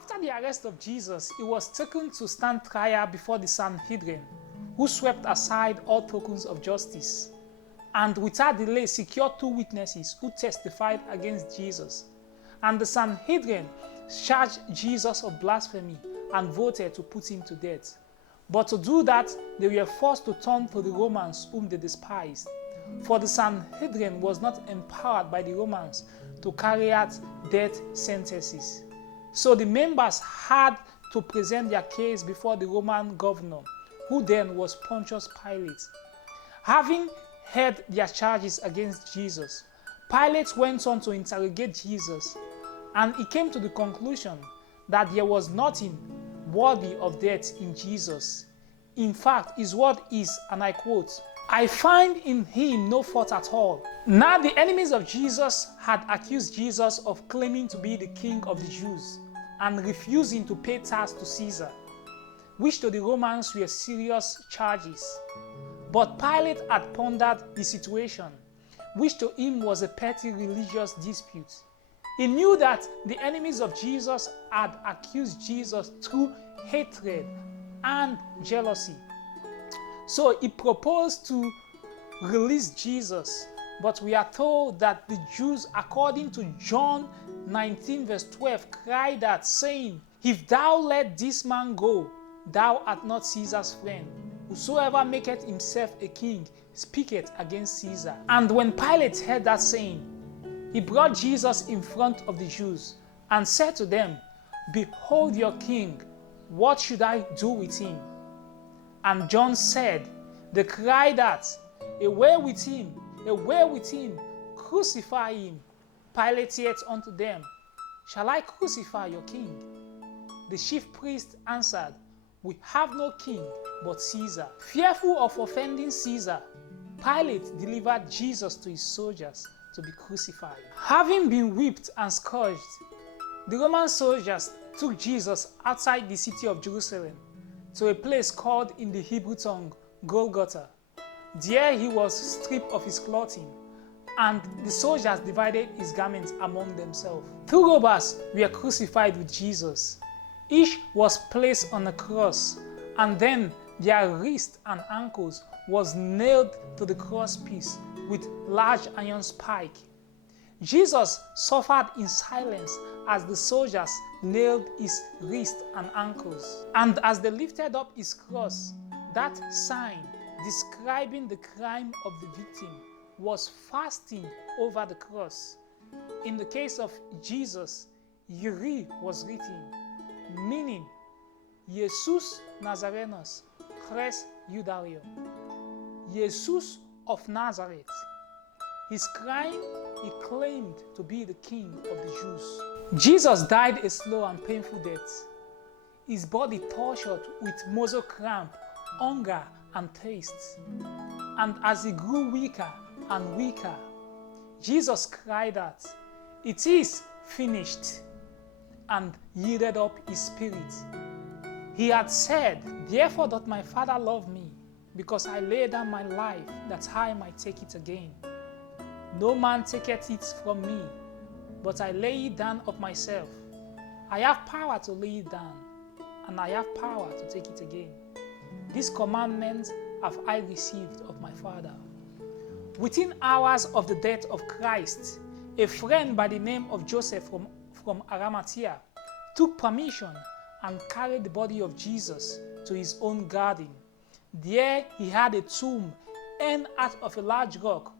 After the arrest of Jesus, he was taken to stand trial before the Sanhedrin, who swept aside all tokens of justice, and without delay secured 2 witnesses who testified against Jesus. And the Sanhedrin charged Jesus of blasphemy and voted to put him to death. But to do that, they were forced to turn to the Romans whom they despised. For the Sanhedrin was not empowered by the Romans to carry out death sentences. So the members had to present their case before the Roman governor, who then was Pontius Pilate. Having heard their charges against Jesus, Pilate went on to interrogate Jesus, and he came to the conclusion that there was nothing worthy of death in Jesus. In fact, his word is, and I quote, "I find in him no fault at all." Now the enemies of Jesus had accused Jesus of claiming to be the king of the Jews and refusing to pay tax to Caesar, which to the Romans were serious charges. But Pilate had pondered the situation, which to him was a petty religious dispute. He knew that the enemies of Jesus had accused Jesus through hatred and jealousy. So he proposed to release Jesus, but we are told that the Jews, according to John 19 verse 12, cried out, saying, "If thou let this man go, thou art not Caesar's friend. Whosoever maketh himself a king speaketh against Caesar." And when Pilate heard that saying, he brought Jesus in front of the Jews and said to them, "Behold your king, what should I do with him?" And John said, they cried out, "Away with him, away with him, crucify him." Pilate said unto them, "Shall I crucify your king?" The chief priest answered, "We have no king but Caesar." Fearful of offending Caesar, Pilate delivered Jesus to his soldiers to be crucified. Having been whipped and scourged, the Roman soldiers took Jesus outside the city of Jerusalem to a place called in the Hebrew tongue Golgotha. There he was stripped of his clothing, and the soldiers divided his garments among themselves. 2 robbers were crucified with Jesus. Each was placed on a cross, and then their wrists and ankles was nailed to the crosspiece with large iron spike. Jesus suffered in silence as the soldiers nailed his wrists and ankles. And as they lifted up his cross, that sign describing the crime of the victim was fastened over the cross. In the case of Jesus, Yuri was written, meaning Jesus Nazarenus, Chres Judario, Jesus of Nazareth. His crime, he claimed to be the king of the Jews. Jesus died a slow and painful death. His body tortured with muscle cramp, hunger, and thirst. And as he grew weaker and weaker, Jesus cried out, "It is finished," and yielded up his spirit. He had said, "Therefore doth my Father love me, because I lay down my life that I might take it again. No man taketh it from me, but I lay it down of myself. I have power to lay it down, and I have power to take it again. This commandment have I received of my Father." Within hours of the death of Christ, a friend by the name of Joseph from Arimathea took permission and carried the body of Jesus to his own garden. There he had a tomb hewn out of a large rock.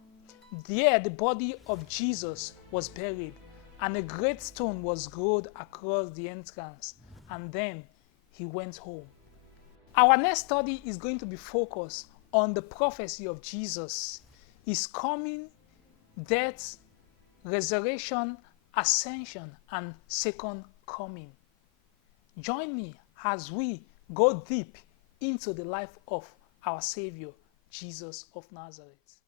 There the body of Jesus was buried, and a great stone was rolled across the entrance, and then he went home. Our next study is going to be focused on the prophecy of Jesus, his coming, death, resurrection, ascension, and second coming. Join me as we go deep into the life of our Savior, Jesus of Nazareth.